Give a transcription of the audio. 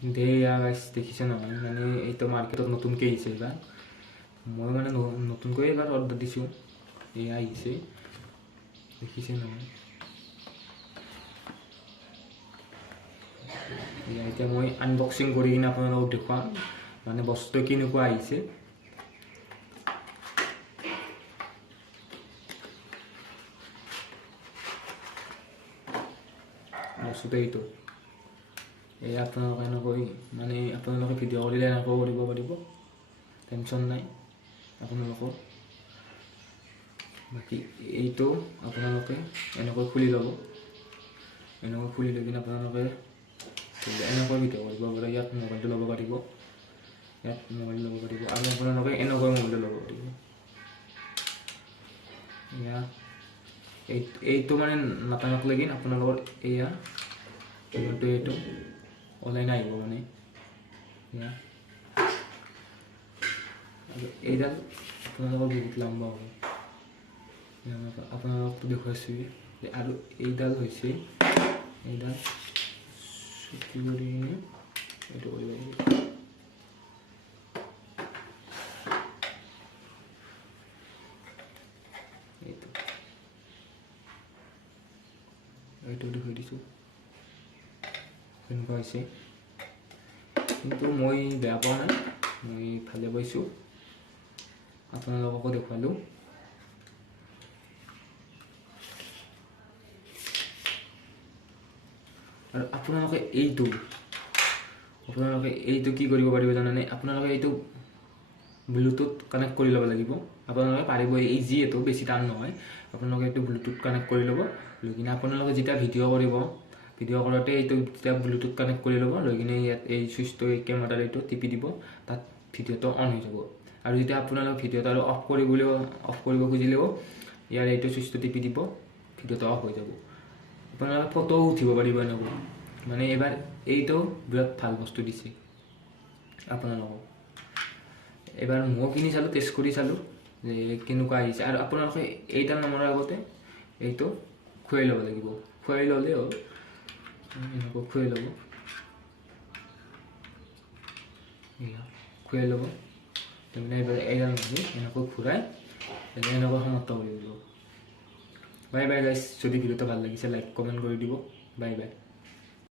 দেয়া গাইছ দেখিছে নহয় মানে এইটো মাৰ্কেটত নতুনকৈ আহিছে এইবাৰ মই মানে নতুনকৈ এইবাৰ অৰ্ডাৰ দিছোঁ এয়া আহিছে দেখিছে নহয় এয়া এতিয়া মই আনবক্সিং কৰি কিনে আপোনালোকক দেখুৱাম মানে বস্তু কেনেকুৱা আহিছে বস্তুটো এইটো এই আপোনালোকে এনেকৈ মানে আপোনালোকে ভিডিঅ' কৰিলে এনেকৈ কৰিব পাৰিব টেনশ্যন নাই আপোনালোকৰ বাকী এইটো আপোনালোকে এনেকৈ খুলি ল'ব এনেকৈ খুলি লৈ কিনে আপোনালোকে এনেকৈ ভিডিঅ' কৰিব পাৰে ইয়াত মোবাইলটো ল'ব পাৰিব আৰু আপোনালোকে এনেকৈ মোবাইলটো ল'ব পাৰিব এয়া এইটো মানে নাটানক লাগি আপোনালোকৰ এয়া এইটো অনলাইন আহিব মানে এয়া আৰু এইডাল আপোনালোকৰ বহুত লম্বা হ'ব আপোনালোকতো দেখুৱাইছোঁ আৰু এইডাল হৈছে এইডাল চুটি কৰি কিনে এইটো কৰিব লাগিব এইটো দেখুৱাই দিছোঁ কেনেকুৱা হৈছে কিন্তু মই বেয়া পোৱা নাই মই ভালে পাইছোঁ আপোনালোককো দেখুৱালোঁ আৰু আপোনালোকে এইটো কি কৰিব পাৰিব জানেনে আপোনালোকে এইটো ব্লুটুথ কানেক্ট কৰি ল'ব লাগিব আপোনালোকে পাৰিব ইজি এইটো বেছি টান নহয় আপোনালোকে এইটো ব্লুটুথ কানেক্ট কৰি ল'ব লৈ কিনে আপোনালোকে যেতিয়া ভিডিঅ' কৰিব ভিডিঅ' কৰোঁতে এইটো যেতিয়া ব্লুটুথ কানেক্ট কৰি ল'ব লৈ কিনে ইয়াত এই চুইচটো এই কেমেৰাৰ এইটো টিপি দিব তাত ভিডিঅ'টো অন হৈ যাব আৰু যেতিয়া আপোনালোকে ভিডিঅ'টো আৰু অফ কৰিব খুজিলেও ইয়াৰ এইটো চুইচটো টিপি দিব ভিডিঅ'টো অফ হৈ যাব আপোনালোকে ফটোও উঠিব পাৰিব এনেকৈ মানে এইবাৰ এইটো বিৰাট ভাল বস্তু দিছে আপোনালোকক এবাৰ মই কিনি চালোঁ টেষ্ট কৰি চালোঁ যে কেনেকুৱা আহিছে আৰু আপোনালোকে এইডাল নমৰাৰ আগতে এইটো খুৱাই ল'ব লাগিব খুৱাই ল'লে হ'ল এনেকৈ খুৱাই ল'ব খুৱাই ল'ব তাৰমানে এইবাৰ এইডাল নহয় এনেকৈ ঘূৰাই এনেকৈ সমাপ্ত কৰি দিব বাই বাই গাইছ যদি ভিডিঅ'টো ভাল লাগিছে লাইক কমেণ্ট কৰি দিব বাই বাই